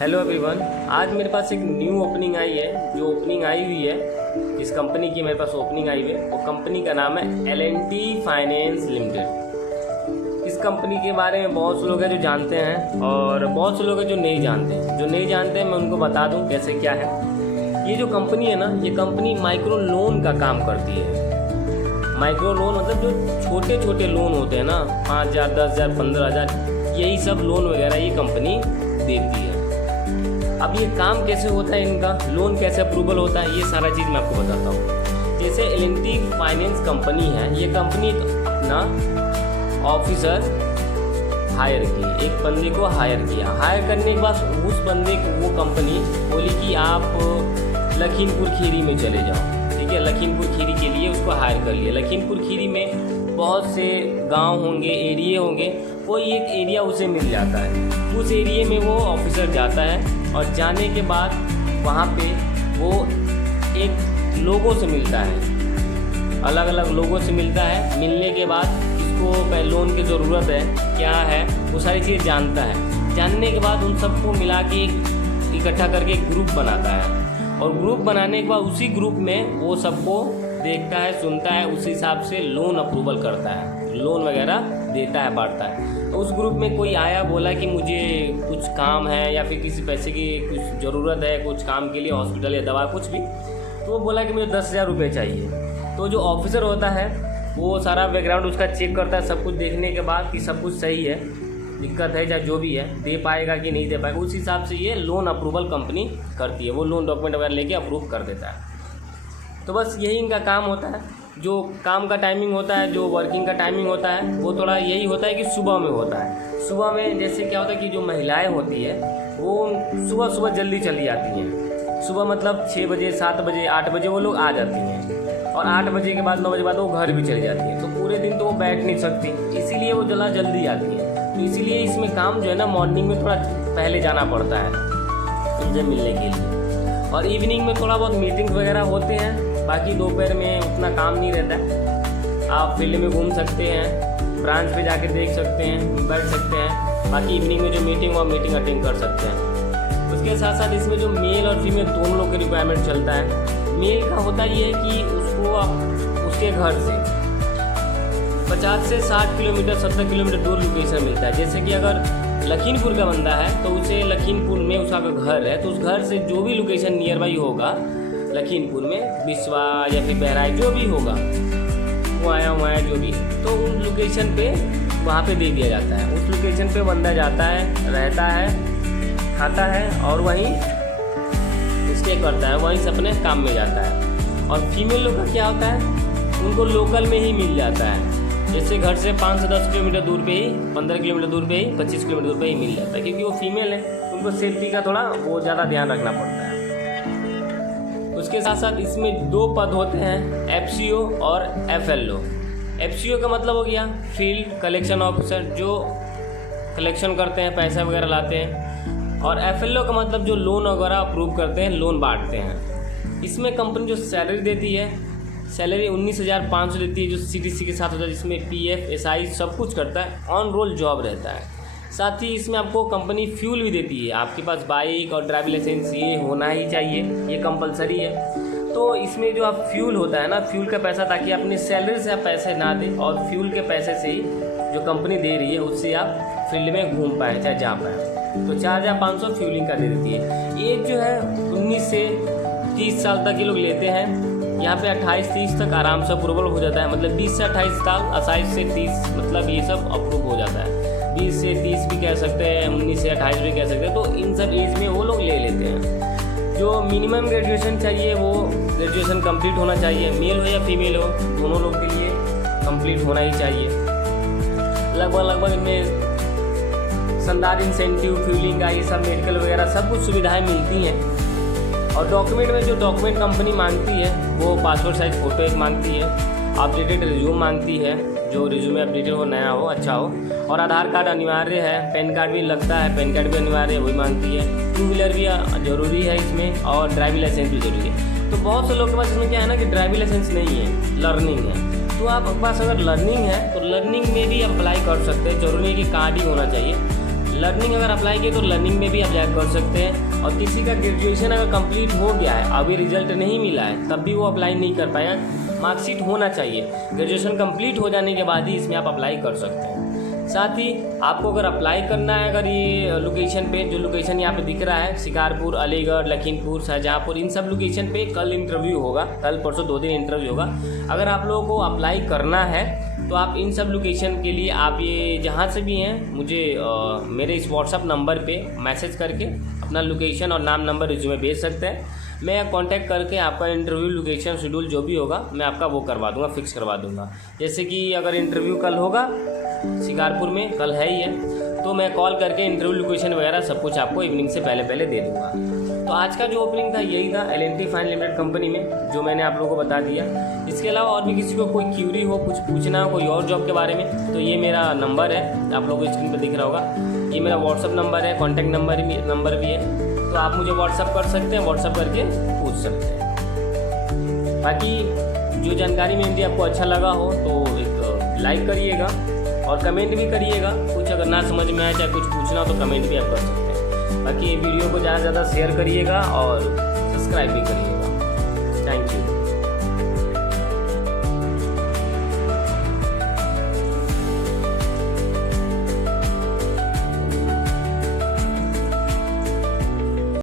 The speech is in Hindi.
Hello everyone. आज मेरे पास एक न्यू ओपनिंग आई है। जो ओपनिंग आई हुई है, इस कंपनी की मेरे पास ओपनिंग आई हुई है, वो कंपनी का नाम है L&T फाइनेंस लिमिटेड। इस कंपनी के बारे में बहुत से लोग हैं जो जानते हैं और बहुत से लोग हैं जो नहीं जानते हैं। जो नहीं जानते हैं मैं उनको बता दूं कैसे क्या है। ये जो कंपनी है ना, ये कंपनी माइक्रो लोन का काम करती है। माइक्रो लोन मतलब जो छोटे छोटे लोन होते हैं ना, 5,000, 10,000, 15,000, यही सब लोन वगैरह ये कंपनी देती है। अब ये काम कैसे होता है, इनका लोन कैसे अप्रूवल होता है, ये सारा चीज़ मैं आपको बताता हूँ। जैसे L&T फाइनेंस कंपनी है, ये कंपनी अपना ऑफिसर हायर की, एक बंदे को हायर किया। हायर करने के बाद उस बंदे को वो कंपनी बोली कि आप लखीमपुर खीरी में चले जाओ। ठीक है, लखीमपुर खीरी के लिए उसको हायर कर लिया। लखीमपुर खीरी में बहुत से गांव होंगे, एरिए होंगे, कोई एक एरिया उसे मिल जाता है। उस एरिए में वो ऑफिसर जाता है और जाने के बाद वहाँ पे वो एक लोगों से मिलता है, अलग अलग लोगों से मिलता है। मिलने के बाद इसको लोन की ज़रूरत है, क्या है, वो सारी चीज़ें जानता है। जानने के बाद उन सबको मिला के इकट्ठा करके एक ग्रुप बनाता है और ग्रुप बनाने के बाद उसी ग्रुप में वो सबको देखता है, सुनता है, उस हिसाब से लोन अप्रूवल करता है, लोन वगैरह देता है, बांटता है। तो उस ग्रुप में कोई आया, बोला कि मुझे कुछ काम है या फिर किसी पैसे की कुछ ज़रूरत है, कुछ काम के लिए, हॉस्पिटल या दवा कुछ भी, तो वो बोला कि मुझे 10,000 रुपये चाहिए। तो जो ऑफिसर होता है वो सारा बैकग्राउंड उसका चेक करता है, सब कुछ देखने के बाद कि सब कुछ सही है, दिक्कत है या जो भी है, दे पाएगा कि नहीं दे पाएगा, उस हिसाब से ये लोन अप्रूवल कंपनी करती है। वो लोन डॉक्यूमेंट वगैरह लेके अप्रूव कर देता है। तो बस यही इनका काम होता है। जो काम का टाइमिंग होता है, जो वर्किंग का टाइमिंग होता है, वो थोड़ा यही होता है कि सुबह में होता है। सुबह में जैसे क्या होता है कि जो महिलाएं होती है वो सुबह सुबह जल्दी चली जाती हैं। सुबह मतलब 6 बजे, 7 बजे, 8 बजे वो लोग आ जाती हैं और 8 बजे के बाद, 9 बजे बाद वो घर भी चली जाती हैं। तो पूरे दिन तो वो बैठ नहीं सकती, इसीलिए वो जल्दी आती हैं। तो इसीलिए इसमें काम जो है ना, मॉर्निंग में थोड़ा पहले जाना पड़ता है उनसे मिलने के लिए। और इवनिंग में थोड़ा बहुत मीटिंग वगैरह होते हैं। बाकी दोपहर में उतना काम नहीं रहता है। आप फील्ड में घूम सकते हैं, ब्रांच पे जाके देख सकते हैं, बैठ सकते हैं। बाकी इवनिंग में जो मीटिंग हुआ, मीटिंग अटेंड कर सकते हैं। उसके साथ साथ इसमें जो मेल और फीमेल दोनों लोग के रिक्वायरमेंट चलता है। मेल का होता ये है कि उसको उसके घर से 50 से 60 किलोमीटर, 70 किलोमीटर दूर लोकेशन मिलता है। जैसे कि अगर लखीमपुर का बंदा है तो उसे लखीमपुर में उसका घर है, तो उस घर से जो भी लोकेशन नियर बाई होगा लखीमपुर में, बिस्वा या फिर बहराइच जो भी होगा, वो आया जो भी, तो उस लोकेशन पे वहाँ पे दे दिया जाता है। उस लोकेशन पे बंदा जाता है, रहता है, खाता है और वहीं स्टे करता है, वहीं से अपने काम में जाता है। और फीमेल लोग का क्या होता है, उनको लोकल में ही मिल जाता है। जैसे घर से 5 से 10 किलोमीटर दूर पे ही, 15 किलोमीटर दूर पे ही, 25 किलोमीटर दूर पे ही मिल जाता है, क्योंकि वो फीमेल है, उनको सेफ्टी का थोड़ा वो ज़्यादा ध्यान रखना पड़ता है। उसके साथ साथ इसमें 2 पद होते हैं, FCO और FLO। FCO का मतलब हो गया फील्ड कलेक्शन ऑफिसर, जो कलेक्शन करते हैं, पैसा वगैरह लाते हैं। और FLO का मतलब जो लोन वगैरह अप्रूव करते हैं, लोन बांटते हैं। इसमें कंपनी जो सैलरी देती है, सैलरी 19,500 देती है, जो CTC के साथ होता है, जिसमें PF, SI सब कुछ करता है, ऑन रोल जॉब रहता है। साथ ही इसमें आपको कंपनी फ्यूल भी देती है। आपके पास बाइक और ड्राइविंग लाइसेंस ये होना ही चाहिए, ये कंपलसरी है। तो इसमें जो आप फ्यूल होता है ना, फ्यूल का पैसा, ताकि अपनी सैलरी से आप पैसे ना दें और फ्यूल के पैसे से ही जो कंपनी दे रही है उससे आप फील्ड में घूम पाएँ, चाहे जा पाएँ। तो 4,500 फ्यूलिंग का दे देती है। एज जो है 19 से 30 साल तक ये लोग लेते हैं। यहाँ पे 28-30 तक आराम से अप्रूवल हो जाता है। मतलब 20 से 28 साल, 28 से 30, मतलब ये सब अप्रूव हो जाता है। 20 से 30 भी कह सकते हैं, 19 से 28 भी कह सकते हैं। तो इन सब एज में वो लोग ले लेते हैं। जो मिनिमम ग्रेजुएशन चाहिए, वो ग्रेजुएशन कंप्लीट होना चाहिए, मेल हो या फीमेल हो, दोनों लोग के लिए कंप्लीट होना ही चाहिए। लगभग इनमें शानदार इंसेंटिव, फ्यूलिंग का, ये सब मेडिकल वगैरह सब कुछ सुविधाएँ मिलती हैं। और डॉक्यूमेंट में जो डॉक्यूमेंट कंपनी मांगती है, वो पासपोर्ट साइज फ़ोटो एक मांगती है, अपडेटेड रिज्यूम मांगती है, जो रिज्यूमे अपडेटेड हो, नया हो, अच्छा हो, और आधार कार्ड अनिवार्य है, पैन कार्ड भी लगता है, पैन कार्ड भी अनिवार्य है, वही मांगती है। 2 व्हीलर भी ज़रूरी है इसमें, और ड्राइविंग लाइसेंस भी ज़रूरी है। तो बहुत से लोग के पास इसमें क्या है ना कि ड्राइविंग लाइसेंस नहीं है, लर्निंग है। तो आपके पास अगर लर्निंग है तो लर्निंग में भी अप्लाई कर सकते हैं। जरूरी है कि कार्ड ही होना चाहिए, लर्निंग अगर अप्लाई किए तो लर्निंग में भी अप्लाई कर सकते हैं। और किसी का ग्रेजुएशन अगर कंप्लीट हो गया है, अभी रिजल्ट नहीं मिला है, तब भी वो अप्लाई नहीं कर पाया। मार्कशीट होना चाहिए, ग्रेजुएशन कंप्लीट हो जाने के बाद ही इसमें आप अप्लाई कर सकते हैं। साथ ही आपको अगर अप्लाई करना है, अगर ये लोकेशन पे, जो लोकेशन यहाँ पे दिख रहा है, शिकारपुर, अलीगढ़, लखीमपुर, शाहजहाँपुर, इन सब लोकेशन पे कल इंटरव्यू होगा, कल परसों 2 दिन इंटरव्यू होगा। अगर आप लोगों को अप्लाई करना है तो आप इन सब लोकेशन के लिए आप ये जहाँ से भी हैं मुझे मेरे इस व्हाट्सअप नंबर पे मैसेज करके अपना लोकेशन और नाम, नंबर, रिज्यूमे भेज सकते हैं। मैं कांटेक्ट करके आपका इंटरव्यू लोकेशन शेड्यूल जो भी होगा मैं आपका वो करवा दूंगा, फिक्स करवा दूंगा। जैसे कि अगर इंटरव्यू कल होगा शिकारपुर में, कल है ही है, तो मैं कॉल करके इंटरव्यू लोकेशन वगैरह सब कुछ आपको इवनिंग से पहले दे दूंगा। तो आज का जो ओपनिंग था यही था L&T फाइनेंस लिमिटेड कंपनी में, जो मैंने आप लोगों को बता दिया। इसके अलावा और भी किसी को कोई क्यूरी हो, कुछ पूछना हो कोई और जॉब के बारे में, तो ये मेरा नंबर है, आप लोगों को स्क्रीन पर दिख रहा होगा। ये मेरा व्हाट्सअप नंबर है, कॉन्टैक्ट नंबर भी है, तो आप मुझे व्हाट्सअप कर सकते हैं, व्हाट्सअप करके पूछ सकते हैं। बाकी जो जानकारी मैंने दी आपको अच्छा लगा हो तो एक लाइक करिएगा और कमेंट भी करिएगा। कुछ अगर ना समझ में आए, चाहे कुछ पूछना हो तो कमेंट भी आप कर सकते हैं। बाकी ये वीडियो को ज़्यादा से ज़्यादा शेयर करिएगा और सब्सक्राइब भी करिएगा। Thank you.